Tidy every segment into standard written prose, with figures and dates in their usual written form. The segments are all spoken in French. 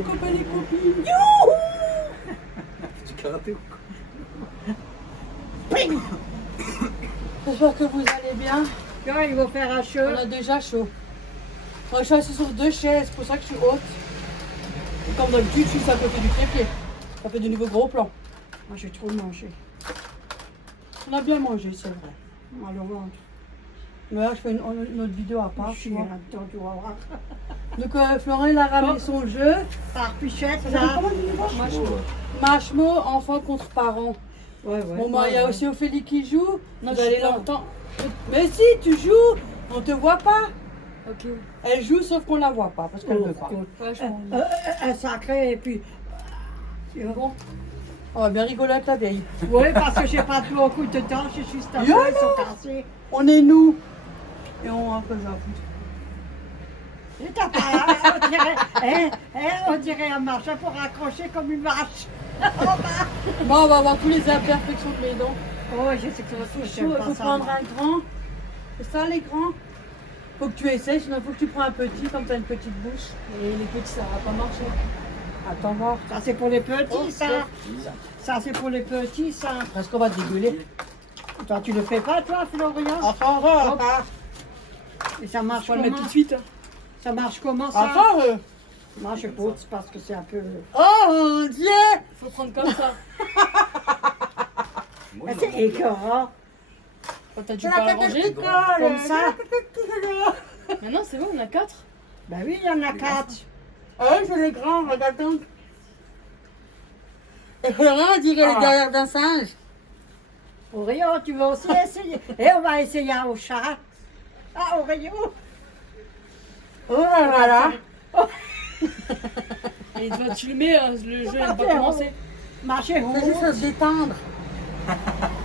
les copains et les copines. Youhou! Du karaté ou quoi? J'espère que vous allez bien. Là, il va faire un chaud. On a déjà chaud. Moi, je suis assise sur 2 chaises, c'est pour ça que je suis haute. Et comme d'habitude, je suis à côté du trépied. Ça fait de nouveaux gros plans. Moi, j'ai trop mangé. On a bien mangé, c'est vrai. Alors, Mais là, je fais une autre vidéo à part. je suis tu vois. là-dedans, tu vas voir. Donc, Florent, il a ramené son jeu. Par pichette, Ça s'appelle là. comment le jeu? Mashmo, enfant contre parents. Ouais, Bon, bah, il y a aussi Ophélie qui joue. Non, Vous je allez sais pas. l'entendre. Mais si, tu joues, on te voit pas. Ok. Elle joue, sauf qu'on la voit pas, parce qu'elle Oh, veut pas. ouais, un sacré, et puis. Bon, on va bien rigoler avec la vieille. Oui, parce que j'ai pas beaucoup de temps, je suis stoppée, Yo, ils sont cassés. On est nous. Et on va faire ça. Et t'as pas, on dirait un marché pour raccrocher comme une vache. Bon, on va voir tous les imperfections de mes dents. Oh, je sais que ça va Il toucher. faut prendre un grand. C'est ça, les grands? Faut que tu essayes, sinon faut que tu prends un petit, comme tu as une petite bouche. Et les petits, ça va pas marcher. Attends voir. Ça, c'est pour les petits, Oh, ça. Ça, c'est pour les petits, ça. Parce qu'on va te dégueuler. Toi, tu le fais pas, toi, Florian? Attends, Et ça marche faut le comment? mettre tout de suite. Ça marche comment, ça? Attends. Moi, je pose parce que c'est un peu... Oh mon Dieu. Faut prendre comme ça. Ah, c'est écœurant. Quand t'as dû pas la ranger. Comme ça. Maintenant, c'est bon, on a 4. Ben oui, il y en a 4. Ah, c'est les grands, regarde donc. Et Florent, on dirait les derrière d'un singe. Oreo, tu vas aussi essayer. Et on va essayer au chat. Ah, Oreo. Oh là là. Et toi, tu le mets, le jeu n'a pas commencé. Marchez, Faut juste se détendre.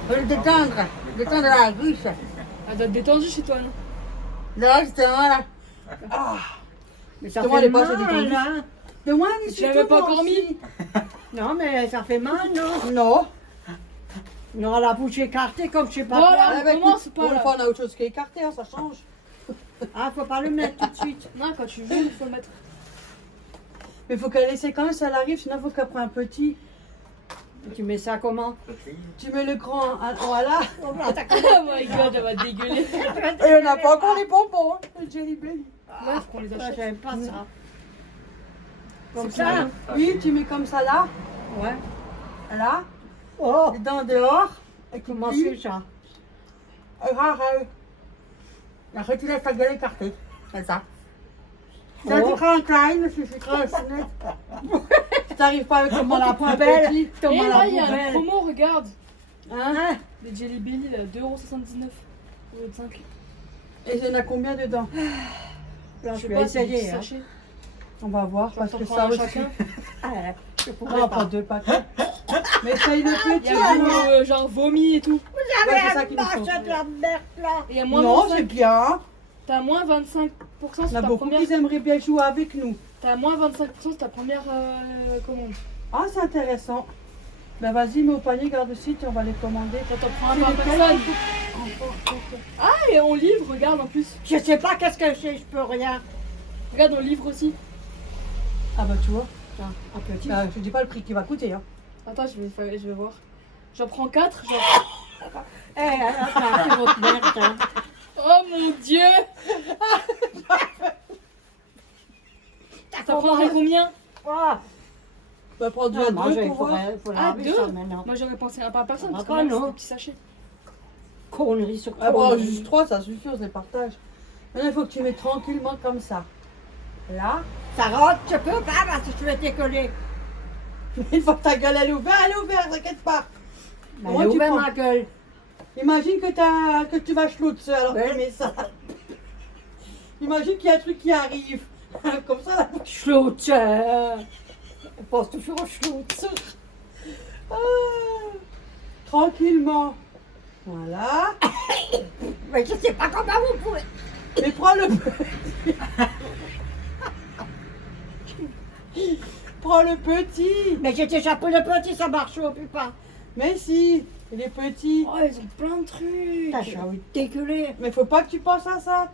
Faut le détendre. Détendre la bouche. Elle doit être détendue chez toi, non? Là, justement, là. Mais ça Comment fait elle est pas mal, détendue? hein. De moi, Je l'avais pas encore mis. Non, mais ça fait mal, non? Non. Non, la bouche écartée comme je sais pas Voilà. quoi. Ah, Eh ben, commence écoute, pas, pour une là. fois, on a autre chose qui est écarté, hein, ça change. Ah, faut pas le mettre tout de suite. Non, quand tu veux, il faut le mettre. Mais faut qu'elle essaie quand même si elle arrive, sinon faut qu'elle prenne un petit. Tu mets ça comment? Tu mets le grand, voilà. Oh, bah, t'as Oh my god, elle va te dégueuler. Et on n'a pas encore les bonbons, hein, le Jelly Belly. Là, faut qu'on les Ah, achète. j'aime pas ça. Comme C'est ça? clair. Oui, tu mets comme ça là, Ouais. là, Oh, les dents dehors. Et comment puis, c'est ça? Après, tu laisses ta gueule écartée. C'est ça. Oh. Ça, tu prends un klein, je suis très snette. Si t'arrives pas avec le Comment la petit poubelle? petit, Et Comment là, la il y a une poubelle? promo, regarde. hein. Les Jelly Belly, là, 2,79 €. Au lieu de 5. Et il y en a combien dedans? Là, Je je sais vais pas, c'est essayer. 10 Hein. sachets. On va voir, parce T'en que prends ça un aussi. chacun. Ah, je On pourrais va pas. prendre 2 paquets. Mais essaye le Il y petit. a alors. genre vomi et tout. Ouais, c'est ça J'avais qui un nous faut. marché de la merde là. Et il y a moins Non, 25. c'est bien. T'as moins 25% Il y sur en a ta beaucoup première. qui aimeraient bien jouer avec nous. T'as moins 25% sur ta première commande. Ah, c'est intéressant. Ben vas-y, mets au panier, garde le site et on va les commander. Toi, t'en prends un C'est par lesquels, personne. hein? Ah, et on livre, regarde en plus. Je sais pas qu'est-ce que c'est, je peux rien. Regarde, on livre aussi. Ah bah tu vois, Tiens, un petit. je dis pas le prix qu'il va coûter. Hein. Attends, je vais voir. J'en prends 4. Genre... Eh, attends, c'est votre merde. Hein. Oh mon dieu! Ça prendrait combien? Oh, On va prendre non, deux moi, il pour voir. faut Ah, laver 2? ça maintenant. Moi j'aurais pensé un par personne, Ah, parce que bah, même, c'est non. des petits sachets. Connerie sur Ah bon, connerie. juste 3, ça suffit, on se les partage. Maintenant, il faut que tu mets tranquillement comme ça. Là. Ça rentre, tu peux pas parce que je vais t'écoller. Une fois que ta gueule elle est ouverte, t'inquiète pas. Bah, Moi, j'ai tu ouvert prends. ma gueule. Imagine que tu vas schloutzer alors que tu mets ça. Imagine qu'il y a un truc qui arrive. Comme ça, là. Schloutz. On pense toujours au schloutz. Ah, tranquillement. Voilà. Mais je sais pas comment vous pouvez. Et prends le petit. Prends le petit. Mais j'ai déjà pris le petit, ça marche plus pas. Mais si, il est petit. Oh, ils ont plein de trucs. Putain, j'ai envie de t'écoller. Mais faut pas que tu penses à ça.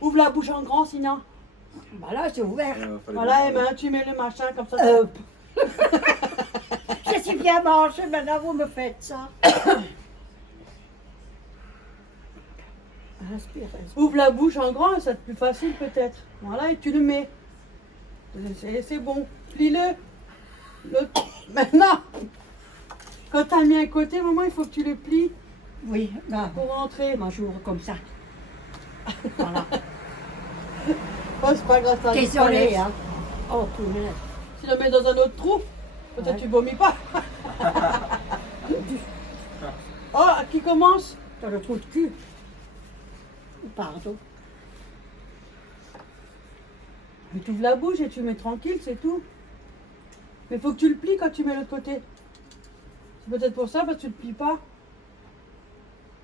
Ouvre la bouche en grand sinon. Bah là, c'est ouvert. Voilà, et ben tu mets le machin comme ça. J'ai si bien mangé, maintenant vous me faites ça. Inspire, inspire. Ouvre la bouche en grand, ça va être plus facile peut-être. Voilà, et tu le mets. C'est bon. Plie-le. Maintenant, quand tu as mis un côté, maman, il faut que tu le plies Oui, là, pour rentrer. moi j'ouvre comme ça. Voilà. Oh, c'est pas grave, ça arrive pas, Désolée, laisse. hein. Oh, punaise. Tu le mets dans un autre trou, peut-être Ouais. tu vomis pas. Oh, qui commence? Dans le trou de cul. Pardon. Mais tu ouvres la bouche et tu mets tranquille, c'est tout. Mais il faut que tu le plies quand tu mets l'autre côté. C'est peut-être pour ça, parce que tu ne le plies pas.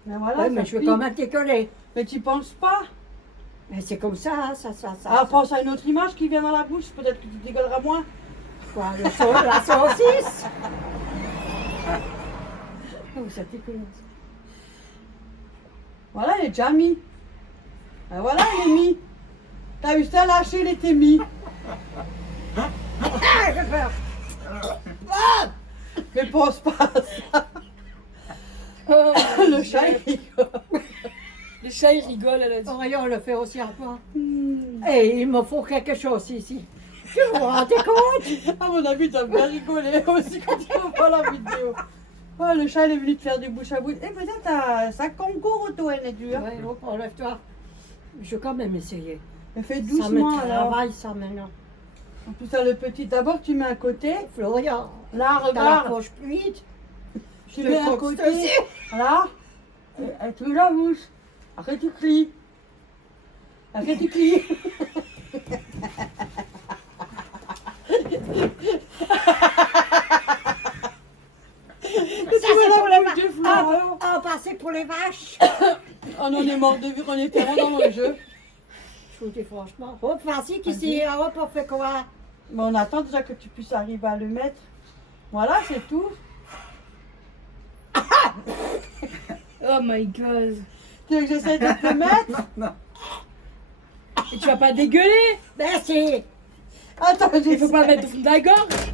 Mais voilà, Ouais, ça mais je veux plie. quand même décoller. Mais tu penses pas. Mais c'est comme ça, hein, ça. Ah, pense à une autre image qui vient dans la bouche, peut-être que tu décolleras moins. Quoi, la saucisse. Oh, ça décolle. Voilà, il est déjà mis. Ben voilà, il est mis. T'as eu ça lâcher, il était mis. Ah, j'ai peur. Mais pense pas à ça. Oh, Le chat, il rigole. les chats ils rigolent, elle a dit. Oh, on le fait aussi à toi. Et il me faut quelque chose ici. Tu vous rendez compte? À mon avis, t'as bien rigolé aussi quand tu vois la vidéo. Oh, le chat, il est venu te faire du bouche à bouche. Et peut-être ça concourt au est dur. Ouais, donc enlève-toi. Je vais quand même essayer. Mais fais Ça doucement me alors. travaille ça maintenant. En plus, t'as le petit. D'abord, tu mets un côté. Florian, Là, t'as la regarde. poche fluide. Tu mets un croque côté. ceci. Là. Et tu ouvres la bouche. Après, tu cries. Après, tu cries. Ça, c'est pour les bouche de vaches. Florent. Ah, passer pour les vaches. On en est mort de vue, on était vraiment dans le jeu. Je vous dis franchement. Hop, vas-y, qu'ici, hop, on fait quoi? Mais on attend déjà que tu puisses arriver à le mettre. Voilà, c'est tout. Oh my god. Tu veux que j'essaie de te le mettre? Et tu vas pas dégueuler? Merci. Attends, Il faut pas le mettre au fond de la gorge.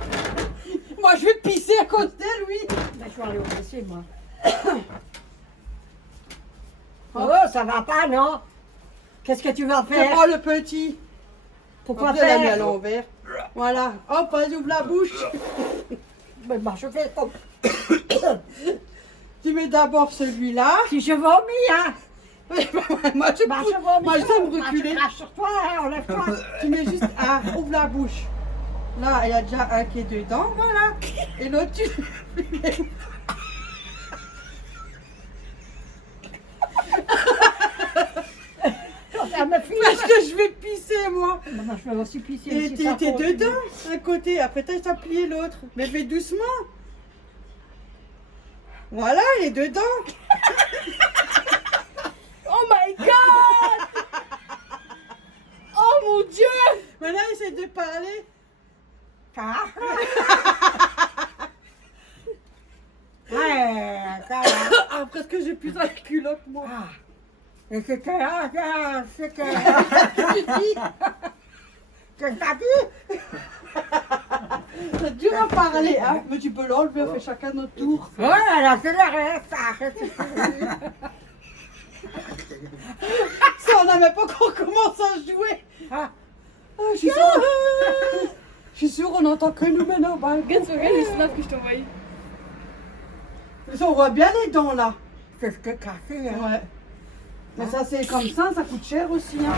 Moi, je vais pisser à côté, lui. Ben, je vais aller au WC, moi. Oh, ça va pas, non? Qu'est-ce que tu vas Je faire? prends le petit. Pourquoi Hop, je l'ai mis à faire? l'envers. Voilà. Hop, vas-y, ouvre la bouche. Ben, je fais comme... Tu mets d'abord celui-là. Si je vomis, hein? Moi, je Ben, pousse. je vomis. Moi, je sais me Ben, reculer. je crache sur toi, hein, enlève-toi. Tu mets juste un. Ouvre la bouche. Là, il y a déjà un qui est dedans. Voilà. Et l'autre, tu. Ça me file. Parce que je vais pisser, moi. Ben, je vais aussi pisser. Et si ça t'es continue. dedans, un côté. Après, t'as plié l'autre. Mais fais doucement. Voilà, il est dedans. Oh my god. Oh mon dieu. Maintenant, essaie de parler. Ah. Ouais, ça va. Après, que j'ai plus dans la culotte, moi. Ah. Et c'était là, c'était... Tu dis, Qu'est-ce que t'as dit? c'est dur à parler, hein. Mais tu peux l'enlever, on fait chacun notre tour. Ouais, elle a accéléré, ça arrête. Ça, on n'a même pas encore commencé à jouer. Ah. Ah, je suis sûre. Je suis sûre, on entend que nous maintenant. Bah, Regarde les snaps que je t'ai envoyés. on voit bien les dents là. C'est ce que t'as fait, hein. Ouais. Mais ça, c'est comme ça coûte cher aussi. Hein.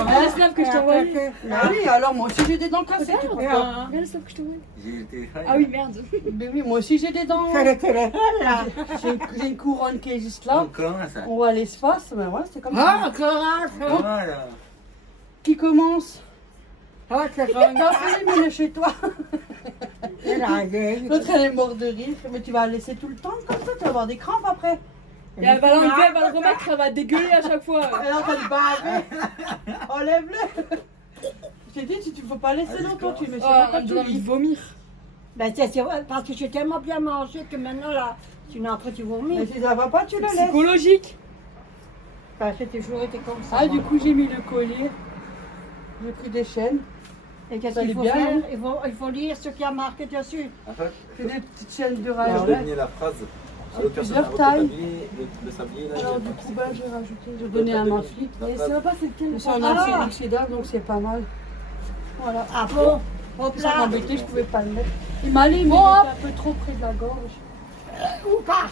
Regarde les snaps que je t'ai envoyés. Ah oui, alors moi aussi j'ai des dents cassées. tu crois pas? Regarde les snaps que je t'ai envoyés. J'ai été Ah oui, merde. Mais oui, moi aussi j'ai des dents. C'est le téléphone, là. J'ai une couronne qui est juste là. Comment ça? On voit l'espace, mais voilà, c'est comme Ah, ça. encore un, ça. Voilà. Qui commence? Ah, c'est T'as vraiment... fait mais chez toi. C'est la vieille. L'autre elle est morte de rire. Mais tu vas la laisser tout le temps comme ça, tu vas avoir des crampes après. Et elle va l'enlever, elle va le remettre, elle va dégueuler à chaque fois. Elle est en train de baver. Enlève-le. Je t'ai dit, tu ne faut pas laisser longtemps, tu le mets Oh, sur toi on quand me tu donne envie de lis. vomir. Ben, c'est vrai, parce que j'ai tellement bien mangé que maintenant, là, sinon après, tu Mais vomis. si ça va pas, tu le laisses. Psychologique. Ben, j'ai toujours été comme ça. Ah, moi. du coup, j'ai mis le collier. J'ai pris des chaînes. Et qu'est-ce Ça qu'il allait faut bien, faire? hein? Il faut lire ce qu'il y a marqué dessus. J'ai des petites chaînes de Je rayures. devinais la phrase. J'ai L'autre personne a plusieurs tailles. recontabilisé le sablier là. Alors j'ai du pas coup, pensé. j'ai rajouté. J'ai donné à ma fille. La Mais phrase. ça va pas, c'est lequel? Mais c'est en Ah. acier inoxydable, donc c'est pas mal. Voilà. Ah bon? Hop Ça là. m'embêtait, je pouvais pas le mettre. Il m'allait, mais Bon, il hop. était un peu trop près de la gorge. Ou pas?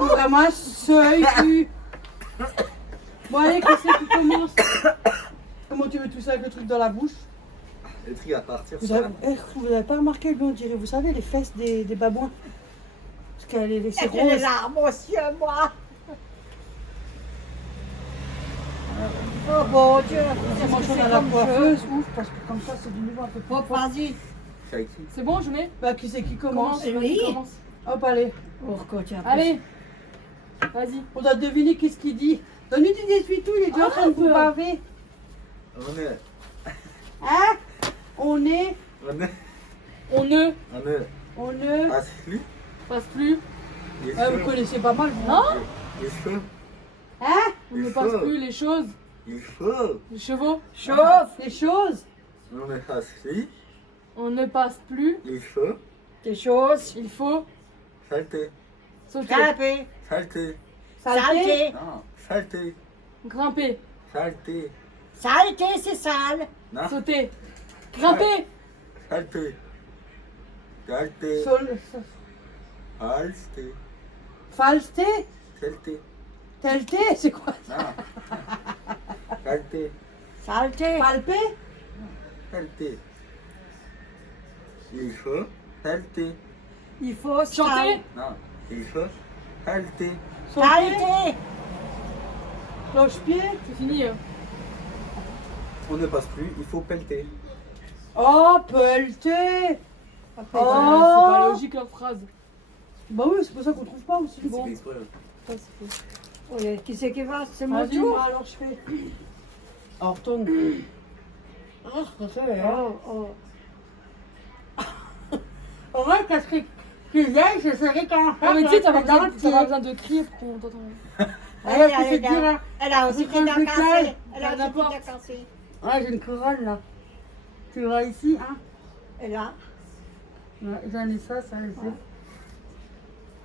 Oh, vraiment, seuil, cul. Bon, allez, qu'est-ce qui commence? Comment tu veux tout ça avec le truc dans la bouche? Le truc à partir. Vous ça. avez pas remarqué, lui, on dirait, vous savez, les fesses des babouins? Parce qu'elle est laissée C'est les rose. larmes aussi, moi. Oh bon Dieu. C'est moi, je Qu'est-ce que à c'est la comme coiffeuse, ouf, parce que comme ça, c'est du nouveau un peu plus. Hop, vas-y. C'est avec qui? C'est bon, je mets? Bah, qui c'est qui commence? Commence, Oui. vas-y, commence. Hop, allez. Oh, tiens. Allez. Vas-y. On doit deviner qu'est-ce qu'il dit. Donne-lui des essuie-tout, il est déjà en train de vous baver. On est. Hein? On est. On est. On ne On est. On ne. Assis. passe plus. Les Vous cheveux. connaissez pas mal, vous. Non. Les cheveux. Hein? On ne Il passe faut. plus les choses. Les cheveux. Les chevaux. Chauffe les choses. On est assis. On ne passe plus. Les cheveux. Des choses. Il faut Saleté. sauter. Grimper. Saleté. Saleté. Saleté. Non. Saleté. Grimper. Saleté. Saleté, c'est sale. Non. Sauter. Grimper. Saleté. Saleté. Sol- Saleté. Falseté. Saleté. Telleté, c'est quoi? Non. Saleté. Saleté. Palpé. Saleté. Les cheveux. Saleté. Il faut Chanter. Non. Les cheveux. Saleté. Sauter. Saleté. Cloche-pied. C'est fini. On ne passe plus. Il faut pelleter. Oh, pelleté. Après, Oh. c'est pas logique leur phrase. Bah oui, c'est pour ça qu'on trouve pas aussi. Bon. C'est exprès. Ça, c'est faux. Oui, qui c'est qui va? C'est mon Vas-y, tour. moi, alors je fais. Alors retourne. Oh, ça fait, hein. Oh, oh. En vrai, qu'est-ce qu'il y a, je serais quand Ah, mais tu sais, t'as pas besoin de crier pour qu'on t'entende. Elle a fait dur, hein. Elle a aussi Vous fait prenez le cassé. calme. Elle a aussi N'importe. fait cassé. Ouais, j'ai une couronne là. Tu vois ici, hein? Et là, Ouais, j'en ai ça, ça, je sais.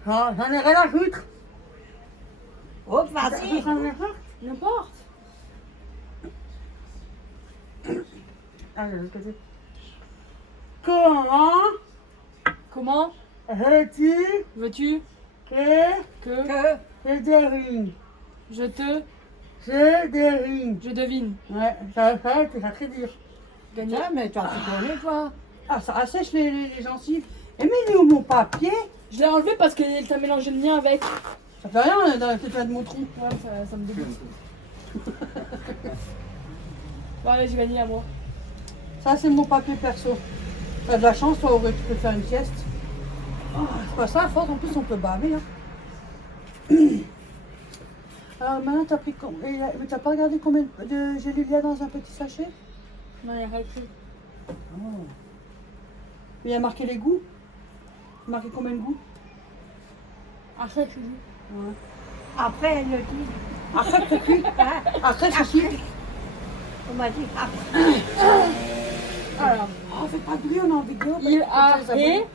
Ah, j'en ai rien à foutre. oh, vas-y. J'en ai rien. N'importe. Ah, je vais le côté. Comment Comment veux-tu veux-tu que que je devine? je te... Je devine. Je devine. Ouais, c'est très dur. Gagner. Tiens, mais toi, tu connais, toi. Ah, ça assèche les gencives. Et mais il est où mon papier? Je l'ai enlevé parce que t'as mélangé le mien avec. Ça fait rien, on est dans la tête de mon trou. Ouais, ça me dégoûte. Bon, allez, j'ai gagné à moi. Ça, c'est mon papier perso. T'as de la chance, toi, Auré, tu peux faire une sieste. Oh, c'est pas ça, à force, en plus, on peut baver. Hein. Alors maintenant, t'as pris mais t'as pas regardé combien de gélules il y a dans un petit sachet? Non, il y a rien écrit. Il y a marqué les goûts. Il y a marqué combien de goûts? Après, tu dis. Ouais. Après, elle le dit. Après, c'est qui? Après, c'est qui? On m'a dit après. Alors, oh, fais pas de bruit, on est en vidéo. parce Il que a comme ça, les fait abonnés-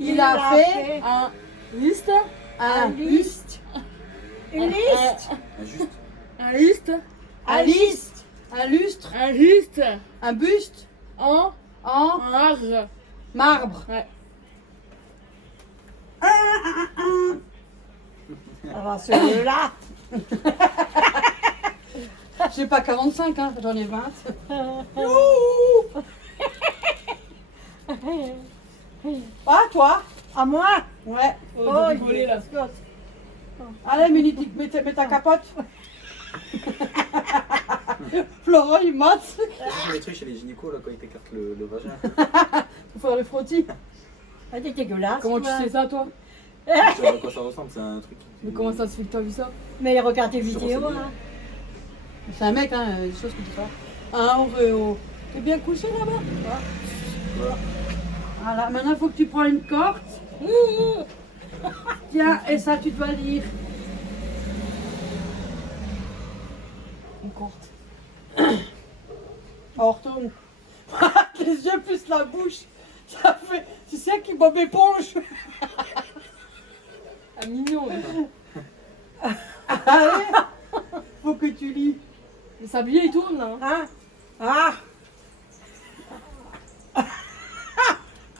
Il a fait un liste. un liste. Une liste. Juste. Un liste. un liste, un lustre, Un liste. un buste En en marge. marbre. Ouais. Alors, celui-là. J'ai pas 45, hein, j'en ai 20. Ah, toi? À moi. Ouais. Oh, Oh, j'ai rigolé, là. Scott. Allez, Mini, mets ta capote. Florent, il mate. C'est les trucs chez les gynécos là quand ils t'écartent le vagin. Faut faire le frottis. Elle est dégueulasse. Comment tu toi. sais ça, toi? Tu sais à quoi ça ressemble, c'est un truc qui. Mais comment ça se fait que t'as vu ça? Mais regarde tes Je suis vidéos, renseigné. hein. C'est un mec, hein, des choses comme ça. Un Oreo. T'es bien couché là-bas? Voilà. Voilà, maintenant il faut que tu prends une corde. Tiens, et ça tu dois lire. Une courte. On retourne. Les yeux plus la bouche. Ça fait. Tu sais qui Bob éponge. Ah, mignon. Allez. Faut que tu lis. Le sablier il tourne là. Hein? Ah!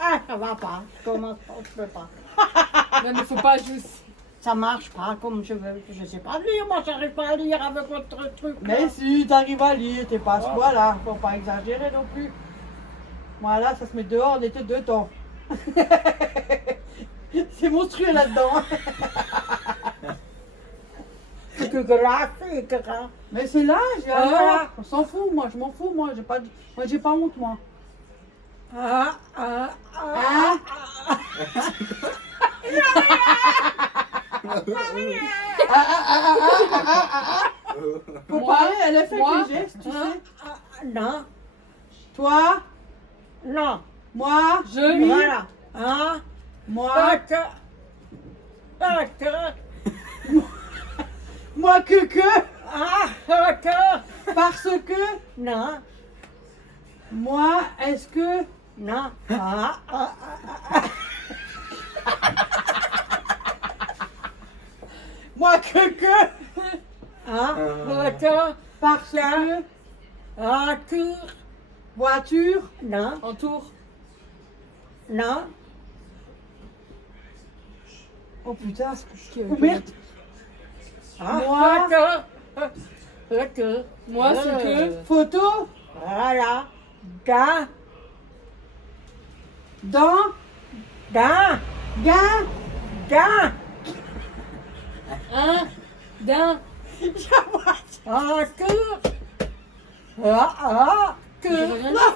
Ah, ça va pas. Je commence pas, je peux pas. Non mais faut pas juste. Ça marche pas comme je veux. Je sais pas lire, moi j'arrive pas à lire avec votre truc. Mais si, t'arrives à lire, t'es pas à ce point-là. Faut pas exagérer non plus. Voilà, ça se met dehors, on était 2 temps. C'est monstrueux là-dedans. C'est que grâce, c'est que grâce. Mais c'est l'âge, Ah. on s'en fout, moi, je m'en fous, moi, j'ai pas honte, moi. Ah, ah, ah. Faut Moi, parler, elle a fait moi, des gestes, tu Ah, sais. ah, non, Toi, non, moi, Je. lui, voilà. Hein? moi, moi que, parce que, Non, moi, est-ce que, non. Ah, ah, moi que, ah, parce que, voiture, non, En tour. non. oh putain, Qui- oh merde, moi, Moi ce que. photo, Voilà. Gain, dans, gain, gain, gain. Un. D'un. Ah, que. Ah, ah, Ça que. veut rien dire, ça.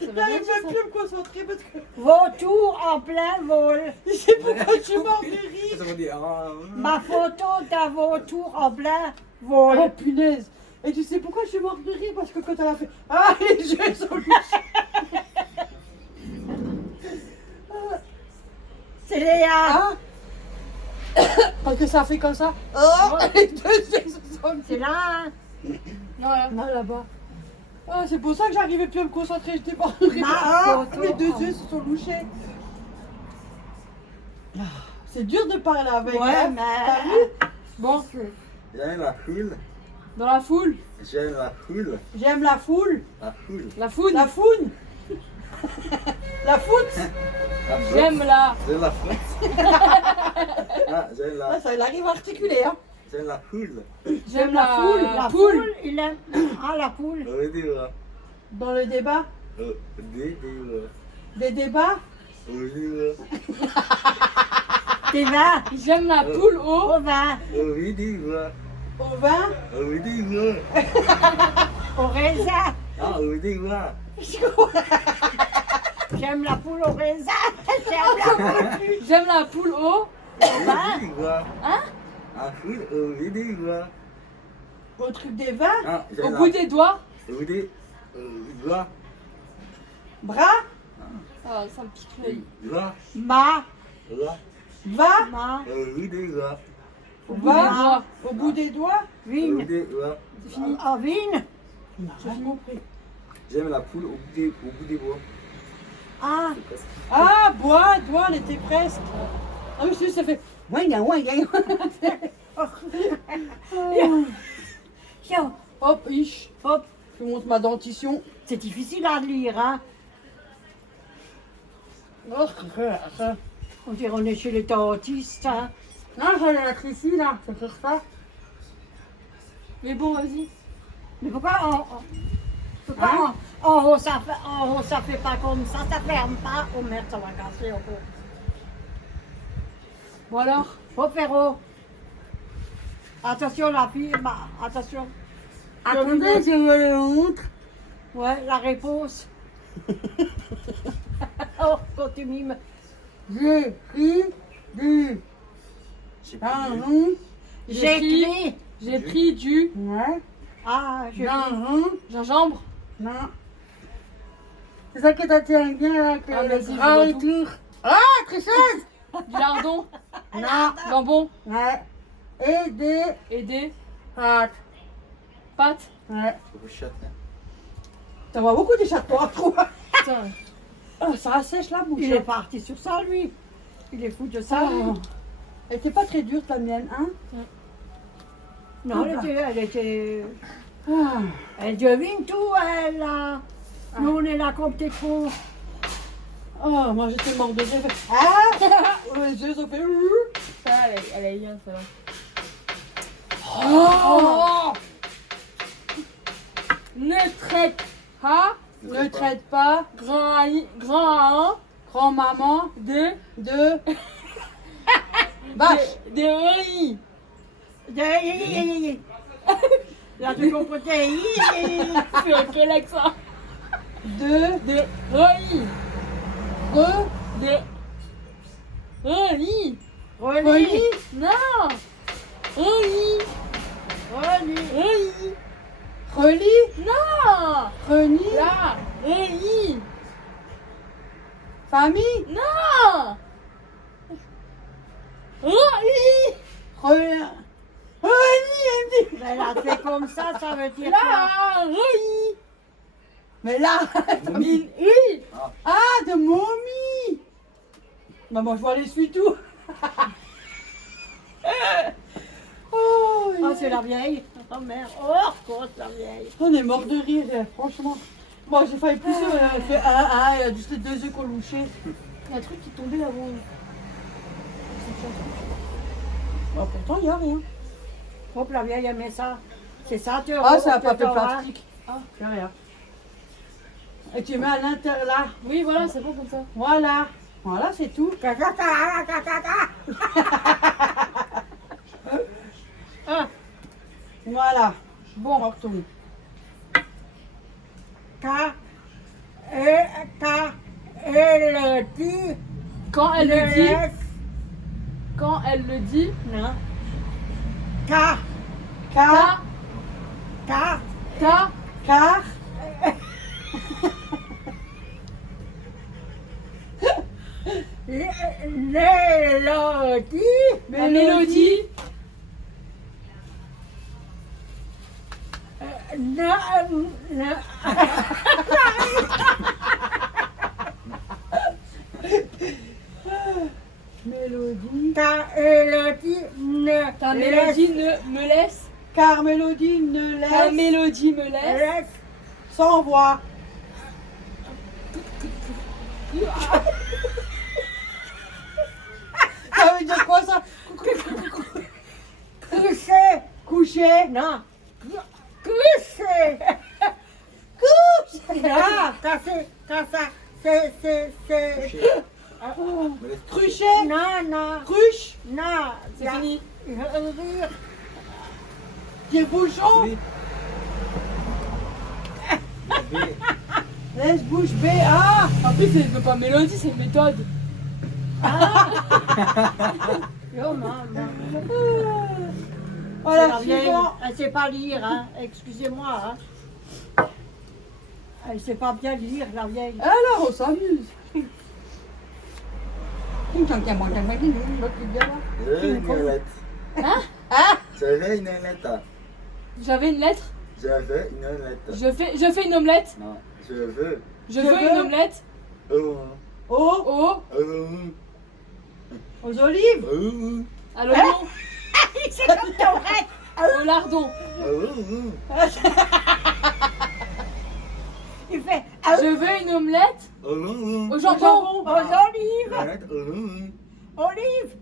Ça veut rien j'arrive dire, même ça. plus à me concentrer parce que Vautour en plein vol. je sais pourquoi je suis mort de rire. Ça veut dire, ah, Ma photo d'un vautour en plein Oh vol. punaise. Et tu sais pourquoi je suis morte de rire? Parce que quand elle a fait ah, les yeux sont louches. C'est Léa. Ah. Parce que ça fait comme ça. Oh, les 2 yeux se sont C'est là. Voilà. là là-bas. Ah, c'est pour ça que j'arrivais plus à me concentrer, j'étais morte de rire. Ma Ah, photo. mes 2 yeux se sont louchés. Ah, c'est dur de parler avec. Ouais, hein. T'as vu? mais. Bon, j'aime la foule, dans la foule. j'aime la foule, J'aime la foule. la foule, La foule. La foune. La foot. la flotte, J'aime la. j'aime la flotte. Ah, j'aime Ah, la, ça, il arrive à articuler, hein. j'aime la foule. J'aime la la foule. La poule. poule, il aime. Ah, la poule. Odeur, Dans le débat. odeur, Des débats. odeur, Des vins. J'aime la poule au. Au vin. odeur, Au vin. odeur, Au raisin. ah, odeur. J'aime la poule au raisin. J'aime la poule. J'aime la poule au. Odeur. Hein? La foule, odeur. Au truc des vins. Ah, Au j'aime bout la des doigts. odeur, Bras. Ah, ça me pique l'œil. odeur, Ma. Va. Ma. odeur, Au bout des Va. doigts. Au bout des doigts. Vigne. odeur. C'est fini. En vigne. J'ai rien compris. J'aime la poule au bout des bois. Ah. C'est presque. Ah, bois, doigt, elle était presque. Ah oui, ça fait. Ouinga, ouinga. Tiens. Hop, ish. Hop. Je vous montre ma dentition. C'est difficile à lire, hein. Oh, On dirait on est chez les dentistes, hein. non, j'ai la ici, là. C'est pour ça. Mais bon, vas-y. Mais pourquoi en haut ça fait pas comme ça ferme pas. Oh merde, ça va casser encore. Bon alors. Faut faire haut. Attention la fille, attention. Attendez, je veux le montre. Ouais, la réponse. Oh, continue. J'ai pris du. Gingembre. J'ai pris du Ouais. Ah, je Gingembre. gingembre. Non. C'est ça que t'as tiré bien avec Ah, le vas-y, gras je et vois tout. Ah, tricheuse. Du lardon. Non. Jambon. Ouais. Et des Et des pâtes. pâtes. Ouais. Je vous chatte, hein. T'en vois beaucoup des chatons, je trouve. Putain. Oh, ça assèche la bouche. Il est parti sur ça, lui. Il est fou de ça. Oh. Elle était pas très dure, ta mienne, hein? Non, elle était... Ah. Elle devine tout, elle, là. Nous, on est là comme des cons. Oh, moi j'étais mort de rêve. Ah! Les yeux ont fait. Ça, elle est bien, ça. Oh! Ne traite pas Ne traite pas grand grand-maman de de vache. de riz. Là, tu comprends? Fais un peu l'accent. De De riz. re De riz. Relis. Non. Riz. Relis. Riz. Relis. Non. Renis. Là. Riz. Famille. Non. Riz. Renis. Elle me dit. Mais là, fait comme ça veut dire quoi? Là. Riz. Mais là. Famille. Riz. Ah, de momie. Maman, je vois les suites tout. Oh, Oh, c'est la vieille. Oh merde. Oh, grosse la vieille. on est mort de rire, franchement. Moi, j'ai failli plus. Elle fait elle a juste les 2 yeux colouchés. Il y a un truc qui est tombé là-haut. Bon, pourtant, il n'y a rien. Hop, la vieille aimait ça. C'est ça, tu Ah, c'est un papier t'auras. plastique. Ah, c'est rien. Et tu mets à l'intérieur là. Oui, voilà, c'est bon comme ça. Voilà. Voilà, c'est tout. Caca, caca, caca. Ah, Voilà. Bon, on retourne. elle dit. Quand elle le dit, laisse. quand elle le dit, Non. Car, Car, car, ta, car, mélodie. la mélodie, Non, non. mélodie. Ta mélodie ne. ta mélodie ne me laisse, Car mélodie ne ta laisse mélodie me laisse, laisse. sans voix. Ça veut dire quoi ça? Coucher. Coucher. Non. Coucher. Couche. Non, quand ça, c'est. Coucher. Me laisse Cruchet. Non, non, Cruche. non. c'est fini. Rire. Tire-bouchon. B. La B. Laisse bouche B. Ah. En plus, c'est pas mélodie, c'est méthode. Yo, maman. Voilà, La vieille, suivant. elle sait pas lire, hein. Excusez-moi, hein. Elle sait pas bien lire, la vieille. Alors, on s'amuse. Une lettre. Hein? J'avais une lettre. J'avais une lettre. J'avais une lettre. Je fais une omelette. Non, je veux. Je Je veux veux. une omelette. Aux Au, olives. à l'oignon, C'est comme ton rêve. au lardon. Il fait Je veux une omelette au aux jambon, olives. Olives.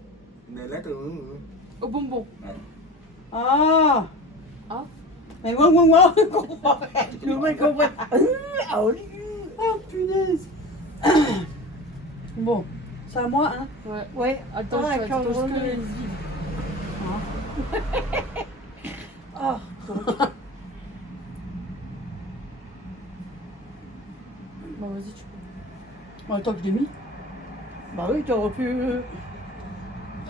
au bonbon. Ah. Ah. Mais moi, on comprend rien. Nous me comprenons. Olives. Oh, punaise. Bon, c'est à moi, hein. Ouais. Ouais. Attends, Ouais, je vais quand attends, on juste que est- les vide. Ah. Bon, vas-y, tu peux. Attends que je l'ai mis. Bah oui, tu aurais pu.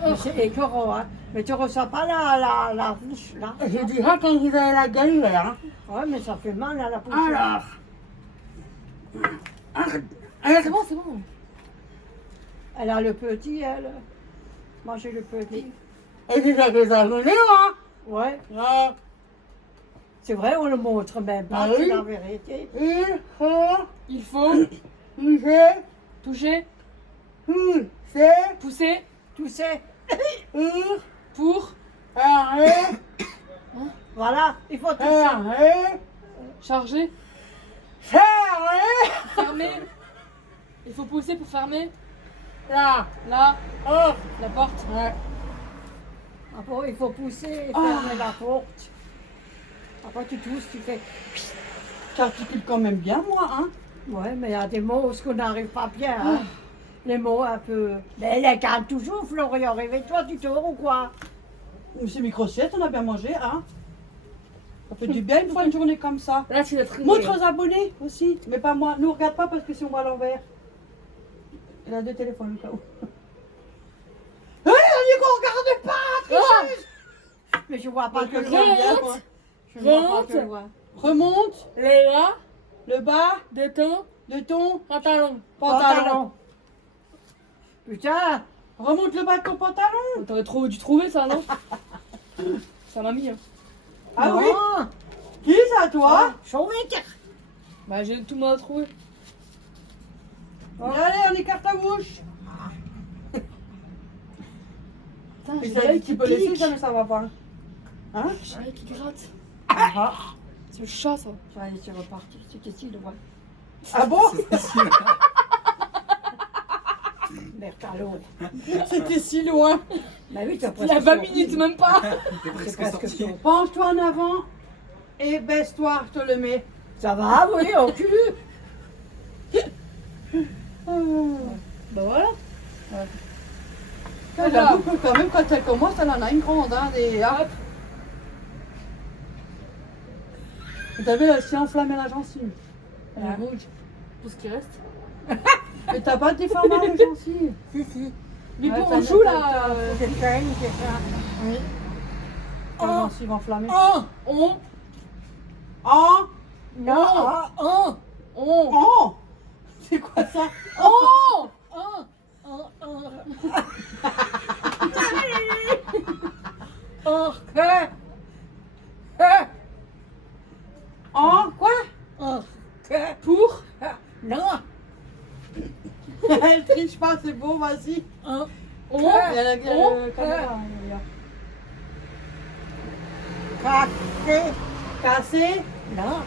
Mais c'est écœurant, hein. Mais tu ressens pas la bouche, là. Je dirais quand vous avez la galère. Hein. Ouais, mais ça fait mal à la bouche. Alors. C'est bon, c'est bon. Elle a le petit, elle. Moi, j'ai le petit. Et c'est ça que ça venait, hein. Ouais. Ah. C'est vrai, on le montre même pas, Ah c'est oui. la vérité. Il faut Toucher. toucher, C'est. pousser Tu sais, pour Arrêt. voilà, il faut toucher. Arrêt. charger, Fermé. fermer. Il faut pousser pour fermer. Là. Là, Oh. la porte. Ouais. Après, il faut pousser et fermer la porte. Après, tu tousses, tu fais. J'articule quand même bien, moi, hein. Ouais, mais il y a des mots où on n'arrive pas bien. Hein. Les mots un peu. Mais les calme toujours, Florian. Réveille-toi, tu dors ou quoi? C'est micro-sieste, on a bien mangé, hein. Ça fait du bien une fois une journée comme ça. Là, tu l'as traîné. Montre aux abonnés aussi, mais pas moi. Nous, regarde pas parce que si on va à l'envers. Il a deux téléphones au cas où. Hé, on dit qu'on regarde pas, tricheuse. Mais je vois pas Parce que que le j'aime loin. bien, moi. Je vois pas Remonte. que le loin. Remonte Les là, le bas de ton de ton pantalon. pantalon. Putain, Remonte le bas de ton pantalon. T'aurais dû trouver ça, non? Ça m'a mis. Hein. Ah non. oui. Qui ça, toi? Chouette. Bah, j'ai tout le monde à trouver. Allez, on écarte la bouche. Putain, Mais j'ai ça l'œil dit qui tu peux laisser, pique. ça, mais ça va pas. Hein? J'ai l'œil qui gratte. Ah, C'est le chat, ça. Allez, c'est reparti. C'était si loin. ah bon? Merde à l'autre. C'était si loin. Bah oui, t'as Il y a 20 minutes, même pas. T'es presque presque sorti. sorti. Penche-toi en avant et baisse-toi, je te le mets. Ça va, oui, au cul. Bah voilà. Ça, j'avoue que quand même, quand elle commence, elle en a une grande, hein, des... Hop. Vous avez aussi enflammé la gencive. Elle est rouge. Tout ce qui reste. Mais t'as pas de déformage de gencive. Si, si. Mais Ouais, bon, t'as on joue une- là. C'est ça, c'est ça. Oui. Ta Oh. gencive enflammée. On. En. Non, un. En. C'est quoi ça? On. En quoi? Pour. Non, Elle triche pas, c'est bon, vas-y. On. Elle a bien On. le caméra, elle est là. cassé. Cassé, Non,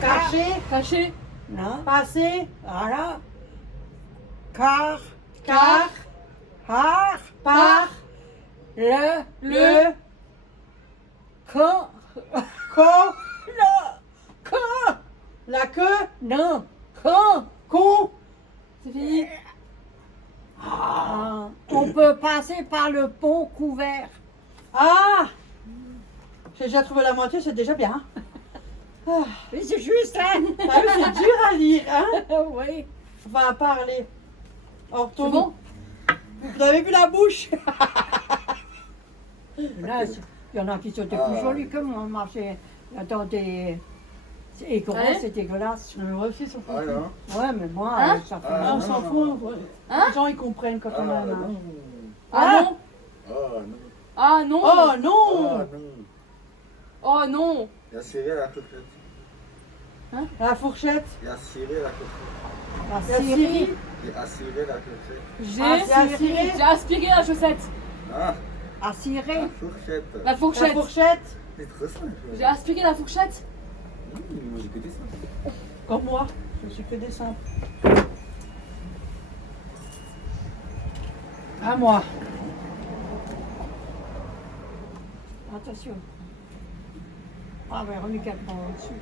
caché, Caché. non, passé, voilà. Car, car, par, le, le, quand, con, le, quand, la queue, non, quand. con. C'est fini. Ah, on peut passer par le pont couvert. Ah! J'ai déjà trouvé la moitié, c'est déjà bien. Ah, Mais c'est juste, hein? t'as vu, c'est dur à lire, hein? Oui. Enfin, à parler. Alors, C'est bon? Vous avez vu la bouche? Là, il y en a qui sont plus jolis que moi. Moi, j'ai dans des écrans, Ouais. c'est dégueulasse. Moi aussi, s'en fout. Ah non. Ouais, mais moi, Hein? ça fait. On s'en fout. Hein? Les gens, ils comprennent quand on a Ah un. non. Ah non. Oh non. Ah non. Oh Oh non! non. Oh non. Il y a serré la coquette. La fourchette. Il y a serré la coquette. La Il y a Syrie. Siri. Il a serré la coquette. J'ai Ah, c'est aspiré. j'ai aspiré la chaussette. Ah, À cirer. la fourchette. La La fourchette. fourchette. C'est trop simple. J'ai aspiré la fourchette. Moi j'ai que des ça. Comme moi. Je suis que des simples. À moi. Attention. Ah, Véronique, elle prend au-dessus.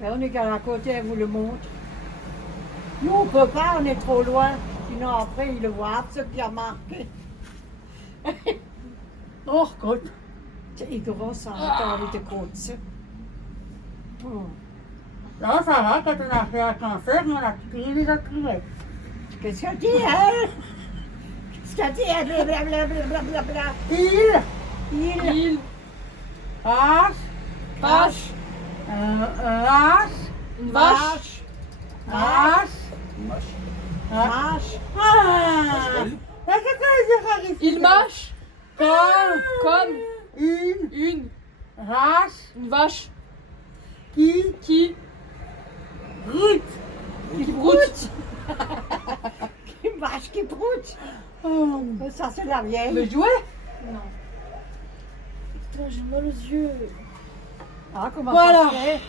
Véronique, à la côté, elle vous le montre. Nous, on ne peut pas, on est trop loin. Sinon, après, ils le voient, ce qui a marqué. Oh, God. C'est gros, ça, dans les côtes. Là, ça va, quand on a fait un cancer, on a pris les accumulés. Qu'est-ce qu'elle dit, elle? Qu'est-ce qu'elle dit, elle? Blablabla. Il Il hache, vache. hache, Une vache. hache, Mâche. Mâche. Ah! Qu'est-ce que Il mâche Comme comme une une hache, vache. vache. Qui Brut. Qui broute. Une vache qui broute. Oh. Ça, c'est la vieille. Le jouet. Non. Putain, j'ai mal aux yeux. Ah, comment Voilà. ça se fait?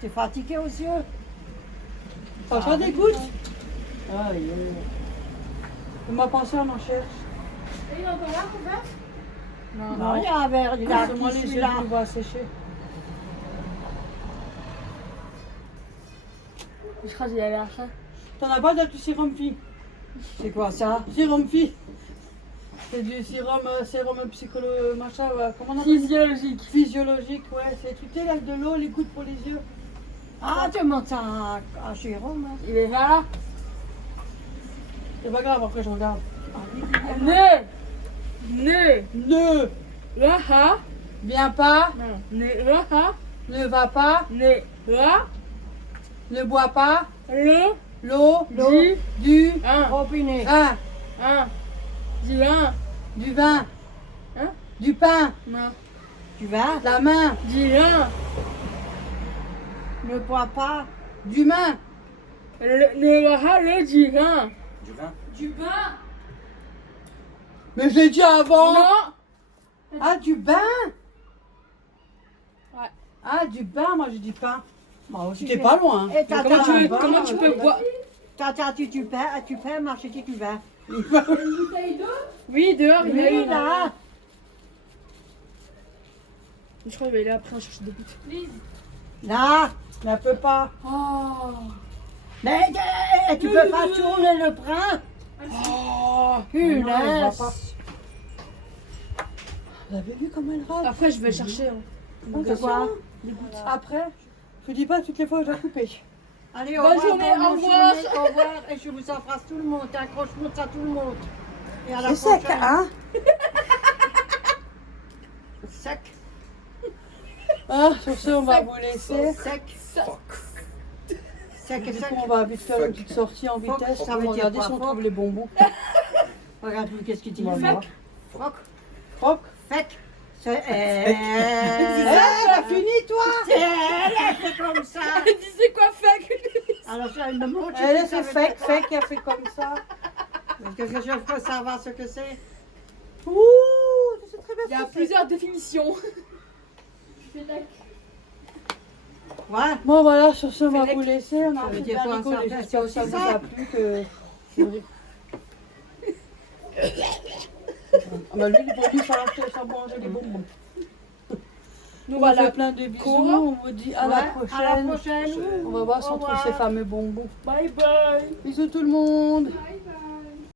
T'es fatigué aux yeux? François d'écoute. Aïe, aïe. On m'a pensé, on en cherche. Et il est encore là, couvert? Non, il y a un verre, il a C'est moi les yeux celui-là. qui vont sécher. Je crois qu'il est allé à ça. T'en as pas de du sérum fille? C'est quoi ça? Sérum fille. C'est du sérum psycholo machin, comment on appelle? Physiologique. Physiologique, ouais. C'est tu sais, avec de l'eau, les gouttes pour les yeux. Ah, tu montes ça à Jérôme. Hein. Il est là. C'est pas grave, après je regarde. Ne. Ne. Ne Là. viens pas, Non. Ne. Là. ne va pas, Ne. Là. ne bois pas, Le. l'eau, Du. du, Un. Robinet. un, Du un. du vin, Hein? du pain, Non. Tu vas? la main, Du un. Ne bois pas. du main. Ne va le du vin. Du vin. Du pain. Mais je l'ai dit avant. Non. Ah, du bain. Ouais. Ah, du bain, moi j'ai dit pain. Moi aussi. J'étais pas loin. Et t'as Comment tu peux boire? T'as dit tu peux marcher dit tu vas. Une bouteille d'eau? Oui, dehors, il y a Oui, une. là. Je crois qu'il va aller après en chercher des gouttes. Là. Ne peut pas. Oh. Mais tu peux pas tourner le bras. Oh, Punaise. non, elle va pas. Vous avez vu comment elle râle? Après, je vais chercher. Hein. C'est quoi? Après, je dis pas toutes les fois que je dois couper. Allez, au Bonne revoir. journée, bonne au revoir. journée, au revoir. Et je vous embrasse tout le monde. Accroche-moi ça tout le monde. Et à la C'est sec, prochaine. hein? Sec. Ah, sur ce, on va vous laisser. Sec. Fuck. Sec et Du sec. coup, on va vite faire une petite sortie en vitesse Ça pour veut dire regarder quoi, si on fuck? trouve les bonbons. Regarde-lui, qu'est-ce qu'il dit? On va voir. Froc. Froc. Fec. C'est. Elle a fini, toi? Elle fait comme ça. Elle disait quoi, fuck? Alors, elle me montre. Elle, ça c'est veut dire fake, quoi. fake, elle fait comme ça. Parce que je peux savoir ce que c'est. Ouh, c'est très bien. Il y a ce que c'est. plusieurs définitions. Ouais. Bon, voilà, sur ce, on va Fennec. vous laisser. On a Ça veut fait dire bien quoi, rigoler. ça? J'espère que ça vous Ça. a plu. Que... Ah bah lui, pour lui, ça va faire manger les bonbons. Nous On va voilà. faire plein de bisous. Cours. On vous dit à la Ouais, prochaine. À la prochaine. On va voir si Au on trouve revoir. ces fameux bonbons. Bye bye. Bisous tout le monde. Bye.